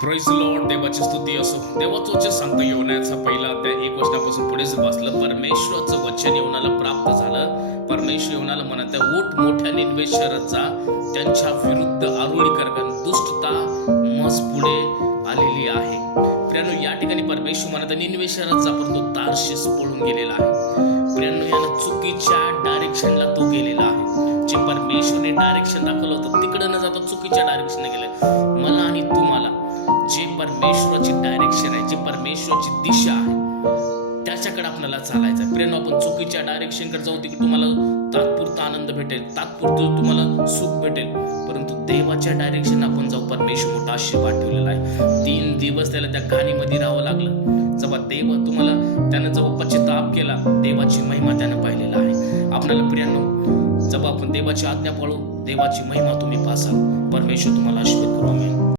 Praise Lord. देवाची स्तुती असो. देवाचं वचन सांगतो योनाचा पहिला अध्याय 1 वचनापासून पुढे जर वाचलं, परमेश्वराचं वचन योनाला प्राप्त झालं. परमेश्वर योनाला म्हणत आहे, उठ मोठ्या निनवे शहरात जा, त्यांच्या विरुद्ध आरोळी कर, दुष्टता मज पुढे आलेली आहे. प्रियानो, या ठिकाणी परमेश्वर म्हणत आहे निनवे शहरात जा, पण तो तार्शिस पळून गेलेला आहे. प्रियानो, यानं चुकीच्या डायरेक्शनला तो गेलेला आहे. जे परमेश्वरने डायरेक्शन दाखवलं होतं तिकडे न जाता चुकीच्या डायरेक्शनने गेलं. मला आणि तुम्हाला जे परमेश्वराची डायरेक्शन आहे, जी परमेश्वराची दिशा आहे, त्याच्याकडे आपल्याला चालायचं आहे. प्रेम, आपण चुकीच्या डायरेक्शनकडे जाऊ, तिकडे तुम्हाला तात्पुरता आनंद भेटेल, तात्पुरतं तुम्हाला सुख भेटेल, परंतु देवाच्या डायरेक्शन आपण जाऊ. परमेश्वर मोठा आशीर्वाद ठेवलेला आहे. 3 दिवस त्याला त्या घाणीमध्ये राहावं लागलं. जेव्हा देव तुम्हाला त्यानं जेव्हा पश्चाताप केला, देवाची महिमा त्यानं पाहिलेला आहे. आपल्याला प्रियांनो, जेव्हा आपण देवाची आज्ञा पाळू, देवाची महिमा तुम्ही पासाल. परमेश्वर तुम्हाला आशीर्वाद करू. आमेन.